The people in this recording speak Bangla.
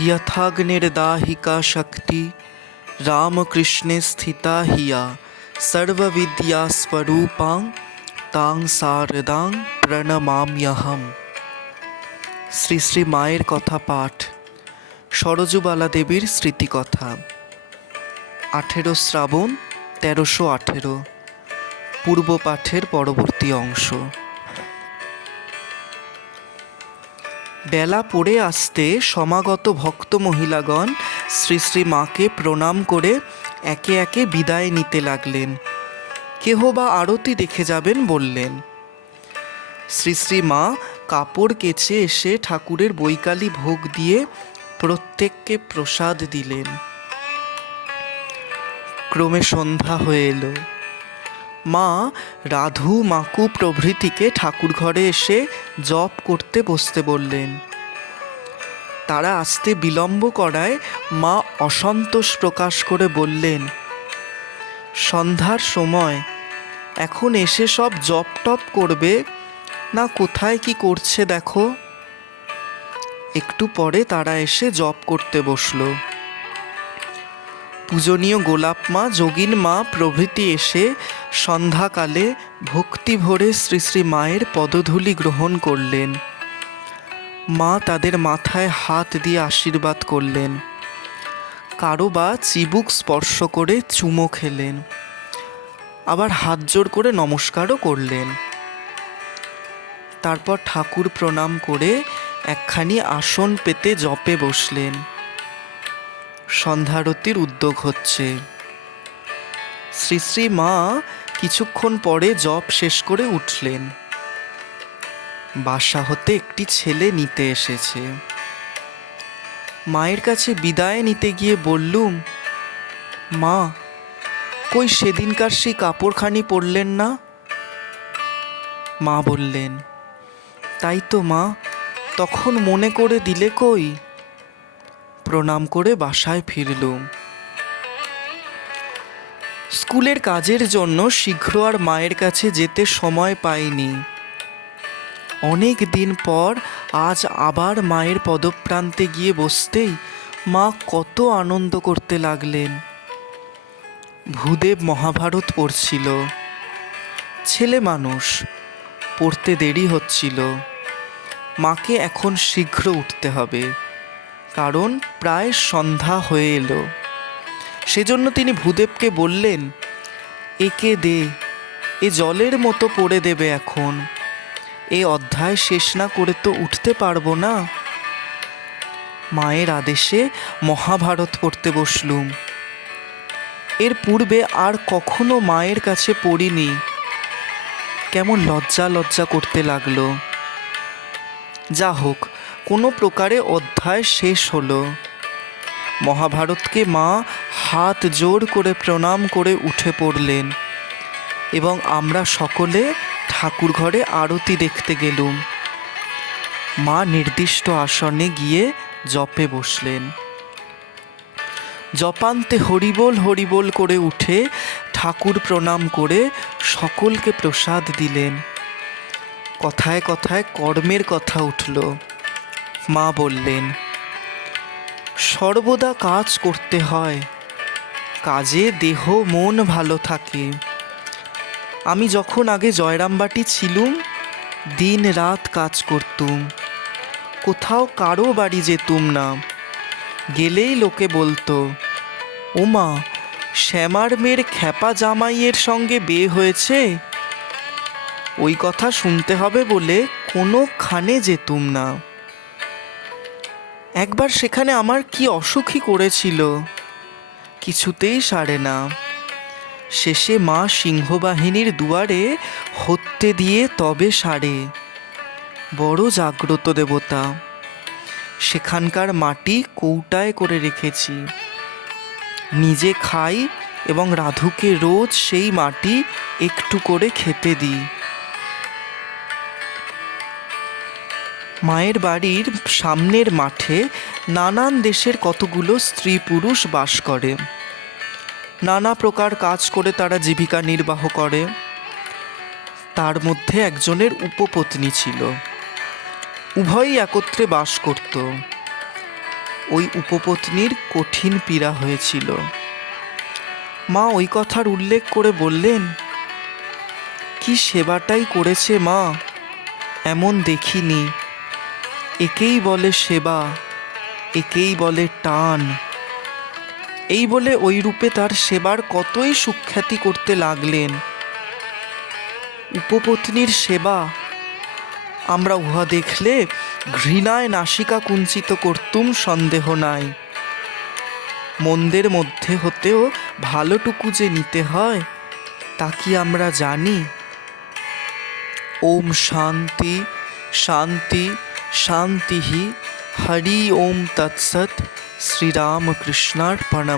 यथाग्निर्दाहिका शक्ति রামকৃষ্ণে স্থিতা হিয়া সর্ববিদ্যা স্বরূপাং তাং শারদাং প্রণমাম্যহম শ্রী শ্রী মায়ের কথা পাঠ সরজুবালা দেবীর স্মৃতিকথা আঠেরো শ্রাবণ তেরোশো আঠেরো পূর্ব পাঠের পরবর্তী অংশ বেলা পড়ে আসতে সমাগত ভক্ত মহিলাগণ শ্রী শ্রী মাকে প্রণাম করে একে একে বিদায় নিতে লাগলেন। কেহ বা আরতি দেখে যাবেন বললেন। শ্রী শ্রী মা কাপড় কেচে এসে ঠাকুরের বৈকালী ভোগ দিয়ে প্রত্যেককে প্রসাদ দিলেন। ক্রমে সন্ধ্যা হয়ে এলো। মা, রাধু মাকু প্রভৃতিকে ঠাকুর ঘরে এসে জপ করতে বসতে বললেন। তারা আসতে বিলম্ব করায় মা অসন্তোষ প্রকাশ করে বললেন, সন্ধ্যার সময়, এখন এসে সব জপ টপ করবে, না কোথায় কি করছে দেখো। একটু পরে তারা এসে জপ করতে বসল। পূজনীয় গোলাপ মা, যোগিন মা, প্রভৃতি এসে সন্ধ্যাকালে ভক্তি ভরে শ্রী শ্রী মায়ের পদধূলি গ্রহণ করলেন। মা তাদের মাথায় হাত দিয়ে আশীর্বাদ করলেন। কারও বা চিবুক স্পর্শ করে চুমো খেলেন। আবার হাত জোর করে নমস্কারও করলেন। তারপর ঠাকুর প্রণাম করে একখানি আসন পেতে জপে বসলেন। সন্ধ্যারতির উদ্যোগ হচ্ছে। শ্রী শ্রী মা কিছুক্ষণ পরে জপ শেষ করে উঠলেন। বাসা হতে একটি ছেলে নিতে এসেছে। মায়ের কাছে বিদায় নিতে গিয়ে বললুম, মা, কই সেদিনকার সেই কাপড়খানি পরলেন না? মা বললেন, তাই তো মা, তখন মনে করে দিলে কই? প্রণাম করে বাসায় ফিরলুম। স্কুলের কাজের জন্য শীঘ্র আর মায়ের কাছে যেতে সময় পাইনি। অনেক দিন পর আজ আবার মায়ের পদপ্রান্তে গিয়ে বসতেই মা কত আনন্দ করতে লাগলেন। ভূদেব মহাভারত পড়ছিল। ছেলে মানুষ, পড়তে দেরি হচ্ছিল। মাকে এখন শীঘ্র উঠতে হবে। কারণ প্রায় সন্ধ্যা হয়ে এলো। সেজন্য তিনি ভূদেবকে বললেন, একে দে, এ জলের মতো পড়ে দেবে এখন। এ অধ্যায় শেষ না করে তো উঠতে পারব না। মায়ের আদেশে মহাভারত পড়তে বসলুম। এর পূর্বে আর কখনো মায়ের কাছে পড়িনি। কেমন লজ্জা লজ্জা করতে লাগল। যা হোক কোনো প্রকারে অধ্যায় শেষ হলো। মহাভারতকে মা হাত জোর করে প্রণাম করে উঠে পড়লেন এবং আমরা সকলে ঠাকুর ঘরে আরতি দেখতে গেলুম। মা নির্দিষ্ট আসনে গিয়ে জপে বসলেন। জপান্তে হরিবোল হরিবোল করে উঠে ঠাকুর প্রণাম করে সকলকে প্রসাদ দিলেন। কথায় কথায় কর্মের কথা উঠল। মা বললেন, সর্বদা কাজ করতে হয়, কাজে দেহ, মন ভালো থাকে। আমি যখন আগে জয়রামবাটি ছিলুম, দিন রাত কাজ করতুম। কোথাও কারও বাড়ি যেতুম না। গেলেই লোকে বলতো, ওমা, শ্যামার মেয়ের খ্যাপা জামাইয়ের সঙ্গে বিয়ে হয়েছে? ওই কথা শুনতে হবে বলে কোনোখানে যেতুম না। একবার সেখানে আমার কি অসুখী করেছিল, কিছুতেই সারে না। শেষে মা সিংহবাহিনীর দুয়ারে হত্যে দিয়ে তবে সারে। বড় জাগ্রত দেবতা, সেখানকার মাটি কৌটায় করে রেখেছি। নিজে খাই এবং রাধুকে রোজ সেই মাটি একটু করে খেতে দিই। মায়ের বাড়ির সামনের মাঠে নানান দেশের কতগুলো স্ত্রী পুরুষ বাস করে। নানা প্রকার কাজ করে তারা জীবিকা নির্বাহ করে। তার মধ্যে একজনের উপপত্নী ছিল। উভয়ই একত্রে বাস করত। ওই উপপত্নীর কঠিন পীড়া হয়েছিল। মা ওই কথার উল্লেখ করে বললেন, কি সেবাটাই করেছে মা, এমন দেখিনি। একেই বলে সেবা, একেই বলে টান। এই বলে ওই রূপে তার সেবার কতই সুখ্যাতি করতে লাগলেন। উপপত্নীর সেবা, আমরা উহা দেখলে ঘৃণায় নাসিকা কুঞ্চিত করতুম সন্দেহ নাই। মন্দের মধ্যে হতেও ভালোটুকু যে নিতে হয়, তা কি আমরা জানি? ওম শান্তি শান্তি শান্তি হরি ওম তৎসৎ শ্রীরামকৃষ্ণার্পণম